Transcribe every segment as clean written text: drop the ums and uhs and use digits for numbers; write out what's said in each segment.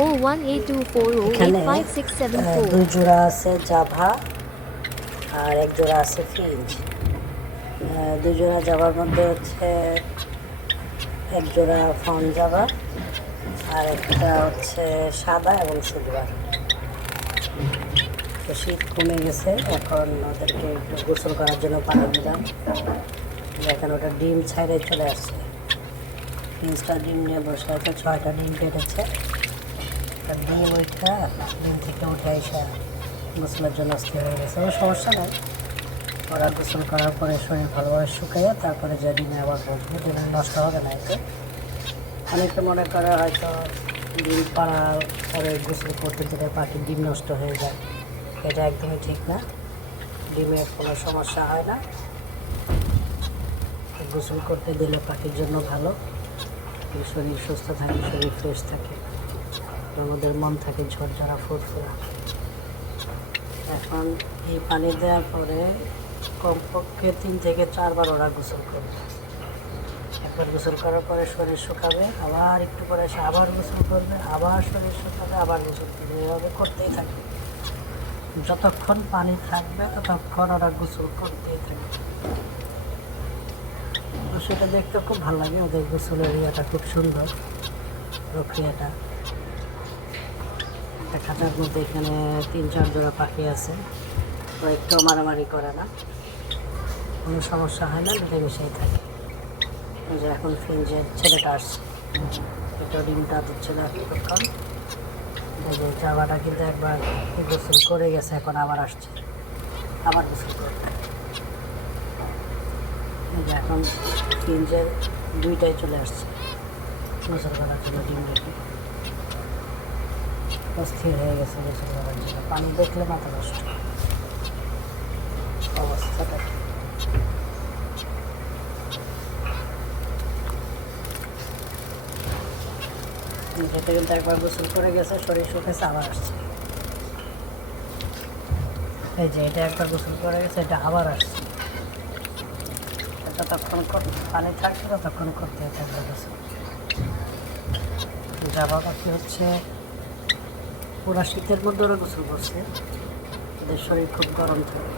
এখানে 01824085674 দুই জোড়া আছে জাভা আর এক জোড়া আছে ফিঞ্চ। দুই জোড়া জাভার মধ্যে হচ্ছে এক জোড়া ফন জাভা আর একটা হচ্ছে সাদা এবং সিলভার। তো শীত কমে গেছে, এখন ওদেরকে একটু গোসল করার জন্য পানি দিলাম। এখন ওটা ডিম ছাইড়ে চলে আসছে। ফিঞ্চটা ডিম নিয়ে বসে আছে, 6টা ডিম পেটেছে। ডিম ওইটা ডিম থেকে উঠে এসে গোসলের জন্য অস্থির হয়ে গেছে। কোনো সমস্যা নেই, ওরা গোসল করার পরে শরীর ভালোভাবে শুকাইয়া তারপরে যে ডিমে আবার বসবে, ডিম নষ্ট হবে না। এতে অনেকে মনে করে হয়তো ডিম পাড়ার পরে গোসল করতে দিলে পাখির ডিম নষ্ট হয়ে যায়, এটা একদমই ঠিক না। ডিমের কোনো সমস্যা হয় না, গোসল করতে দিলে পাখির জন্য ভালো। শরীর সুস্থ থাকে, শরীর ফ্রেশ থাকে, আমাদের মন থাকে ঝরঝরা ফুরফুরা। এখন এই পানি দেওয়ার পরে কমপক্ষে 3 থেকে 4 বার ওরা গোসল করবে। একবার গোসল করার পরে শরীর শুকাবে, আবার একটু পরে এসে আবার গোসল করবে, আবার শরীর শুকাবে, আবার গোসল করবে। এভাবে করতেই থাকবে, যতক্ষণ পানি থাকবে ততক্ষণ ওরা গোসল করতেই থাকবে। সেটা দেখতে খুব ভালো লাগে, ওদের গোসলের ইয়েটা খুব সুন্দর, প্রক্রিয়াটা। একটা খাঁচার মধ্যে এখানে 3-4 জোড়া পাখি আছে, তো একটু মারামারি করে না, কোনো সমস্যা হয় না, মিলেমিশেই থাকে। যে এখন ফিঞ্চের ছেলেটা আসছে, এটা ডিমটা দিচ্ছে না এতক্ষণ। যে জামাটা কিন্তু একবার গোসল করে গেছে, এখন আবার আসছে, আবার গোসল করবে। যে এখন ফিঞ্চের 2টাই চলে আসছে গোসল করার জন্য, ডিম রেখে অস্থির হয়ে গেছে গোসল করার জন্য। পানি দেখলে মাথা নষ্ট অবস্থাটা। যেটা কিন্তু একবার গোসল করে গেছে, শরীর শুকেছে, আবার আসছে। এই যে এটা একবার গোসল করে গেছে, এটা আবার আসছে। যতক্ষণ পানি থাকছে ততক্ষণ করতে থাকবে গোসল। জাভা পাখি হচ্ছে পুরা শীতের মধ্যে ওরা গোসল করছে, ওদের শরীর খুব গরম থাকে,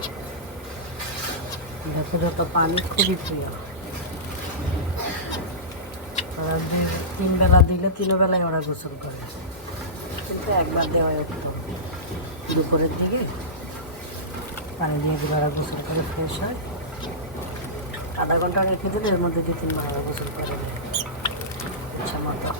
যত পানি খুবই প্রিয়। ওরা 3 বেলা দিলে 3 বেলায় ওরা গোসল করে, কিন্তু একবার দেওয়াই একটু দুপুরের দিকে পানি দিয়ে দিলে ওরা গোসল করে ফ্রেশ হয়। আধা ঘন্টা রেখে দিলে এর মধ্যে 2-3 বার ওরা গোসল করে ইচ্ছা মতো।